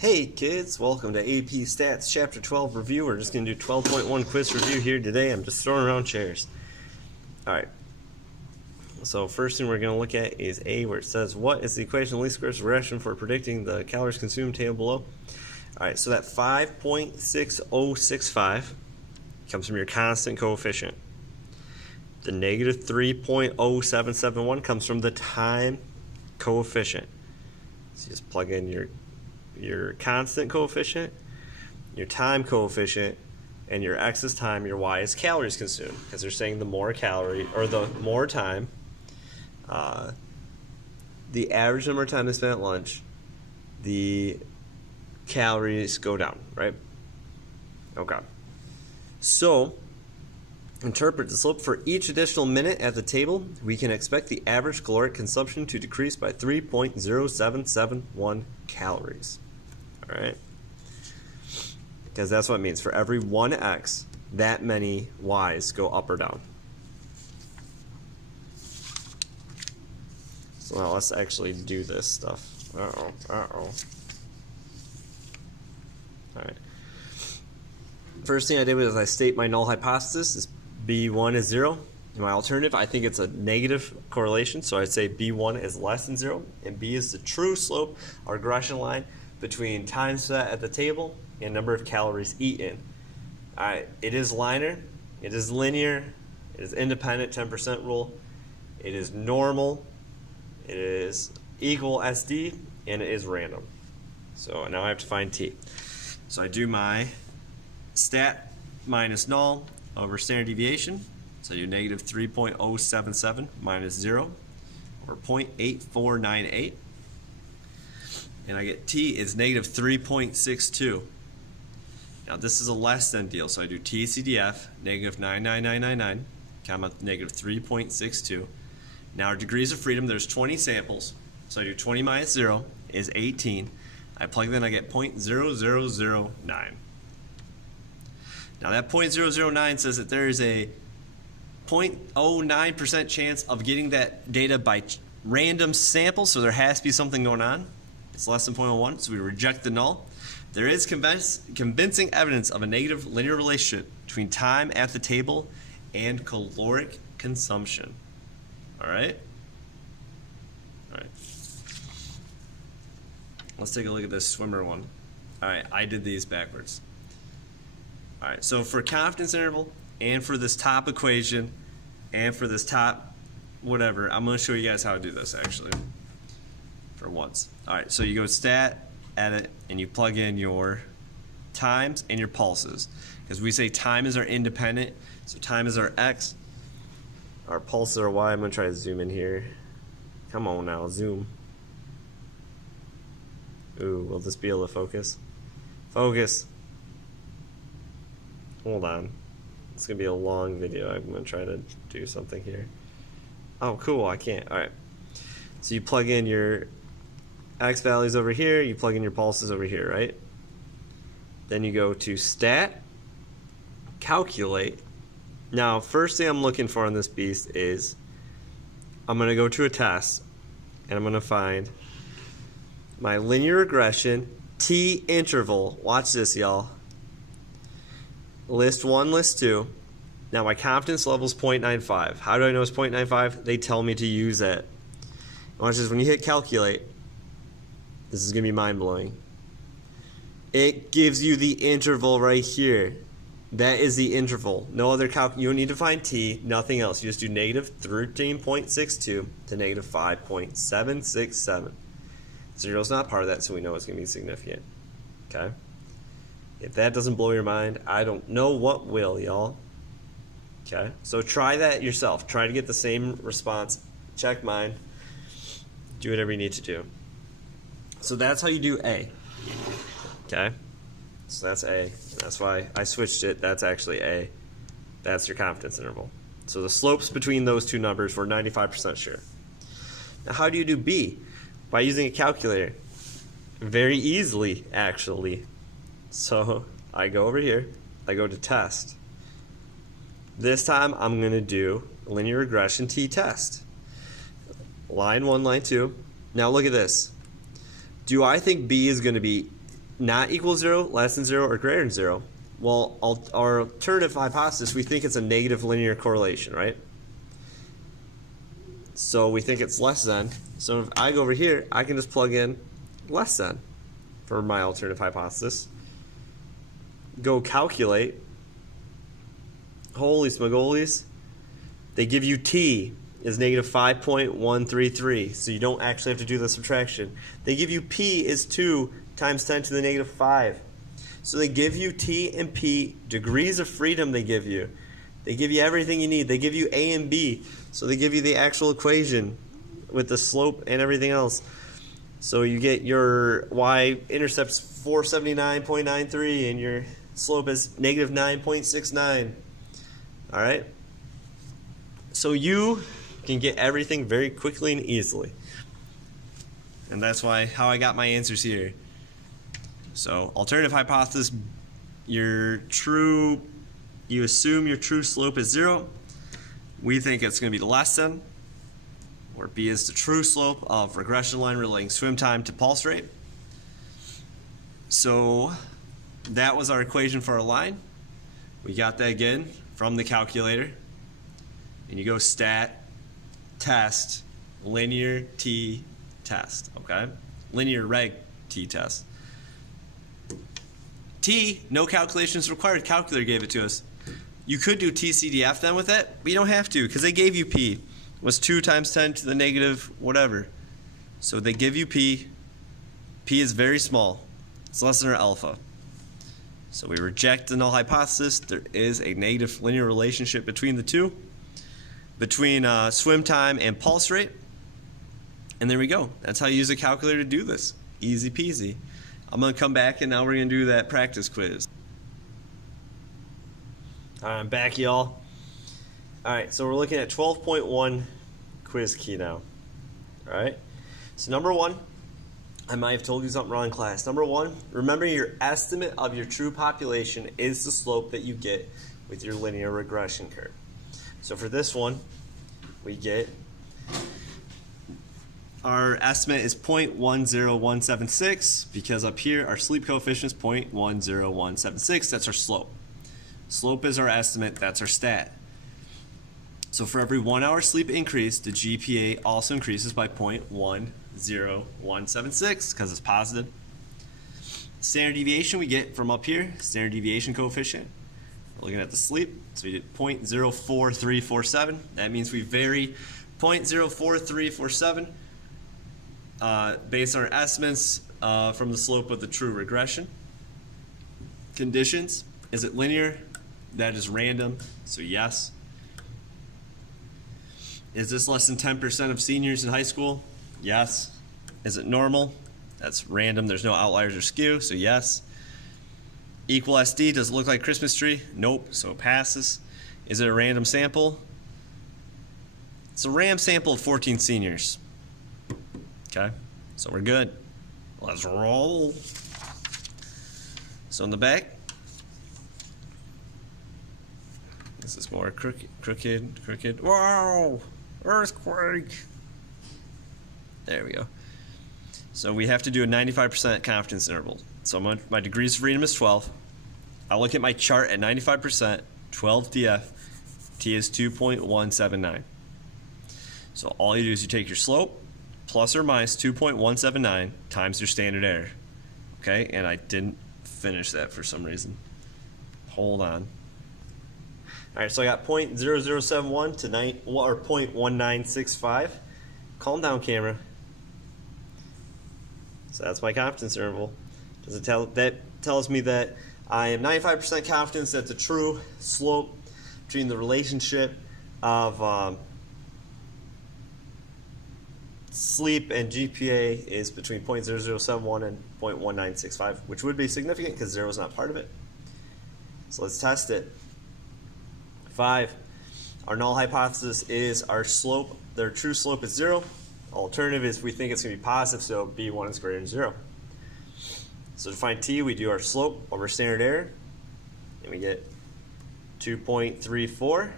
Hey kids, welcome to AP Stats Chapter 12 review. We're just going to do 12.1 quiz review here today. I'm just throwing around chairs. Alright, so first thing we're going to look at is A, where it says, what is the equation of least squares regression for predicting the calories consumed table below? Alright, so that 5.6065 comes from your constant coefficient. The negative 3.0771 comes from the time coefficient. So you just plug in your constant coefficient, your time coefficient, and your x is time, your y is calories consumed, because they're saying the more calorie or the more time, the average number of time they spend at lunch, the calories go down, right? Okay. So, interpret the slope for each additional minute at the table. We can expect the average caloric consumption to decrease by 3.0771 calories. Alright? Because that's what it means. For every 1x, that many y's go up or down. So now let's actually do this stuff. Alright. First thing I did was I state my null hypothesis is B1 is 0. My alternative, I think it's a negative correlation, so I'd say B1 is less than 0, and B is the true slope or regression line between time spent at the table and number of calories eaten. Alright, it is linear, it is linear, it is independent 10% rule, it is normal, it is equal SD, and it is random. So now I have to find T. So I do my stat minus null over standard deviation. So I do negative 3.077 minus 0 over 0.8498. And I get T is negative 3.62. Now this is a less than deal, so I do TCDF, negative 99999, comma, negative 3.62. Now our degrees of freedom, there's 20 samples, so I do 20 minus 0 is 18. I plug in, I get 0.0009. Now that 0.009 says that there is a 0.09% chance of getting that data by random sample, so there has to be something going on. It's less than 0.01, so we reject the null. There is convincing evidence of a negative linear relationship between time at the table and caloric consumption. Alright? Alright. Let's take a look at this swimmer one. Alright, I did these backwards. Alright, so for confidence interval and for this top equation and for this top whatever, I'm going to show you guys how to do this actually for once. Alright, so you go stat, edit, and you plug in your times and your pulses. Because we say time is our independent, so time is our x, our pulses are y. I'm going to try to zoom in here. Come on now, zoom. Ooh, will this be able to focus? Focus. Hold on. It's going to be a long video. I'm going to try to do something here. Oh, cool. I can't. Alright. So you plug in your x values over here. You plug in your pulses over here, right? Then you go to stat, calculate. Now, first thing I'm looking for on this beast is I'm going to go to a test, and I'm going to find my linear regression T interval. Watch this, y'all. List 1, list 2. Now my confidence level is 0.95. How do I know it's 0.95? They tell me to use it. Watch this. When you hit calculate, this is going to be mind-blowing. It gives you the interval right here. That is the interval. No other you don't need to find T, nothing else. You just do negative 13.62 to negative 5.767. 0 is not part of that, so we know it's going to be significant. Okay? If that doesn't blow your mind, I don't know what will, y'all. Okay? So try that yourself. Try to get the same response. Check mine. Do whatever you need to do. So that's how you do A. Okay? So that's A. That's why I switched it. That's actually A. That's your confidence interval. So the slopes between those two numbers, we're 95% sure. Now how do you do B? By using a calculator. Very easily, actually. So I go over here, I go to test. This time I'm going to do linear regression t-test. Line 1, line 2. Now look at this. Do I think B is going to be not equal 0, less than 0, or greater than 0. Well, our alternative hypothesis, we think it's a negative linear correlation, right? So we think it's less than. So if I go over here, I can just plug in less than for my alternative hypothesis. Go calculate. Holy smogolies. They give you t is negative 5.133, so you don't actually have to do the subtraction. They give you p is 2 times 10 to the negative 5. So they give you t and p, degrees of freedom they give you. They give you everything you need. They give you a and b, so they give you the actual equation with the slope and everything else. So you get your y-intercept's 479.93 and your slope is negative 9.69. All right? So you can get everything very quickly and easily. And that's how I got my answers here. So alternative hypothesis, you assume your true slope is 0. We think it's going to be less than, where b is the true slope of regression line relating swim time to pulse rate. So that was our equation for our line. We got that again from the calculator. And you go stat, test, linear t test, okay? Linear reg t test. T, no calculations required. Calculator gave it to us. You could do TCDF then with it, but you don't have to because they gave you p. It was 2 times 10 to the negative whatever. So they give you p. P is very small. It's less than our alpha. So we reject the null hypothesis. There is a negative linear relationship between the two, between swim time and pulse rate. And there we go. That's how you use a calculator to do this. Easy peasy. I'm going to come back and now we're going to do that practice quiz. All right, I'm back, y'all. All right, so we're looking at 12.1 quiz key now. All right, so number 1, I might have told you something wrong in class. Number 1, remember your estimate of your true population is the slope that you get with your linear regression curve. So for this one, we get our estimate is 0.10176 because up here our sleep coefficient is 0.10176. That's our slope. Slope is our estimate. That's our stat. So for every 1 hour sleep increase, the GPA also increases by 0.10176 because it's positive. Standard deviation we get from up here, standard deviation coefficient. We're looking at the sleep, so we did 0.04347. That means we vary 0.04347 based on our estimates from the slope of the true regression. Conditions, is it linear? That is random, so yes. Is this less than 10% of seniors in high school? Yes. Is it normal? That's random, there's no outliers or skew, so yes. Equal SD, does it look like a Christmas tree? Nope, so it passes. Is it a random sample? It's a random sample of 14 seniors. Okay, so we're good. Let's roll. So in the back, this is more crooked. Wow, earthquake. There we go. So we have to do a 95% confidence interval. So my degrees of freedom is 12. I'll look at my chart at 95%, 12 DF, T is 2.179. So all you do is you take your slope, plus or minus 2.179 times your standard error. Okay, and I didn't finish that for some reason. Hold on. All right, so I got 0.0071 to 0.1965. Calm down, camera. So that's my confidence interval. Does it that tells me that I am 95% confidence that the true slope between the relationship of sleep and GPA is between 0.0071 and 0.1965, which would be significant because 0 is not part of it. So let's test it. 5. Our null hypothesis is our slope, their true slope is 0. Alternative is we think it's going to be positive, so B1 is greater than 0. So to find T, we do our slope over standard error, and we get 2.34.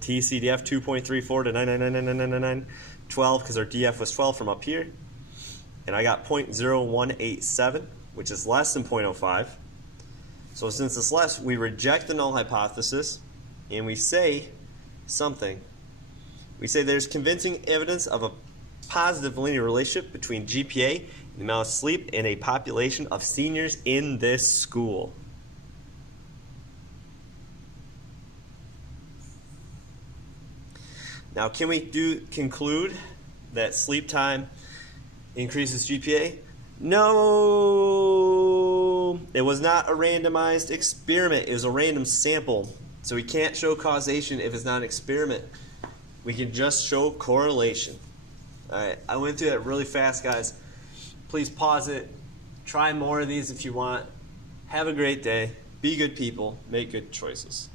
TCDF 2.34 to 9999999, 12 because our DF was 12 from up here. and I got 0.0187, which is less than 0.05. So since it's less, we reject the null hypothesis, and we say something. We say there's convincing evidence of a positive linear relationship between GPA and the amount of sleep in a population of seniors in this school. Now, can we conclude that sleep time increases GPA? No, it was not a randomized experiment. It was a random sample. So we can't show causation if it's not an experiment. We can just show correlation. All right, I went through that really fast, guys. Please pause it. Try more of these if you want. Have a great day. Be good people. Make good choices.